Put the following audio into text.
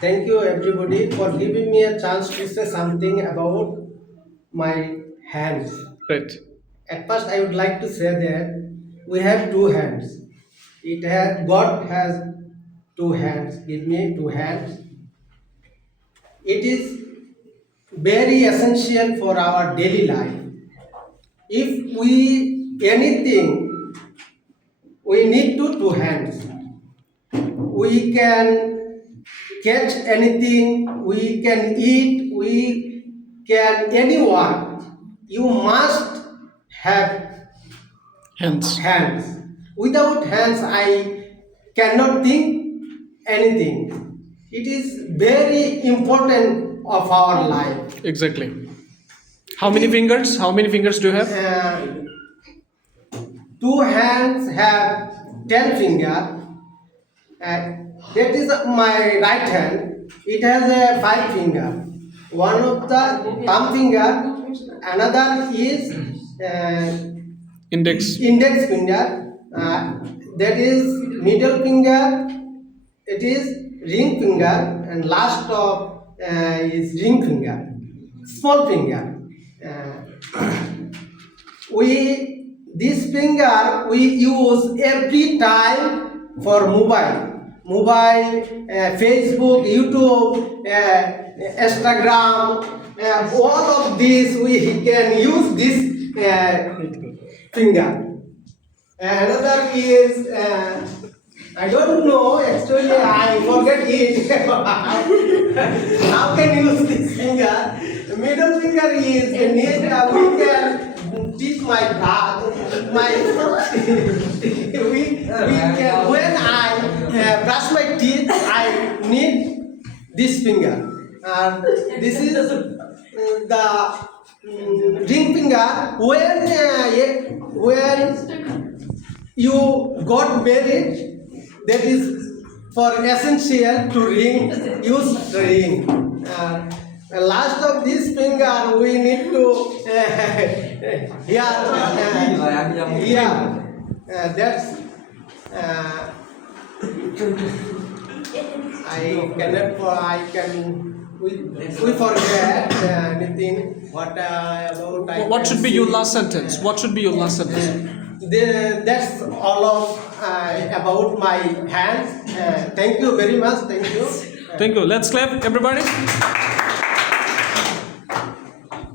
Thank you everybody for giving me a chance to say something about my hands. Right. At first, I would like to say that we have two hands. It has God has two hands. Give me two hands. It is very essential for our daily life. If we anything, we need to two hands. We can catch anything. We can eat. We can anyone. You must have Hands. hands. Without hands, I cannot think anything. It is very important of our life. Exactly. How many fingers? How many fingers do you have? Uh, two hands have ten finger. Uh, that is my right hand. It has a five finger. One of the thumb finger. Another is. Uh, Index. index finger uh, that is middle finger it is ring finger and last of uh, is ring finger small finger uh, we this finger we use every time for mobile mobile uh, facebook youtube uh, instagram uh, all of these we can use this uh, finger. Another is uh, I don't know. Actually, I forget it. How can use this finger? Middle finger is need. Uh, we can teach my brother. My we we can uh, brush my teeth, I need this finger. And this is uh, the mm, ring finger. When uh, when you got married that is for essential to ring use the ring. Uh, last of this finger we need to uh, here uh, here uh, that's uh, I cannot I can we, we forget uh, anything what uh, about I What should be your last sentence? What should be your last sentence? The, that's all of uh, about my hands. Uh, thank you very much. Thank you. Thank you. Let's clap, everybody.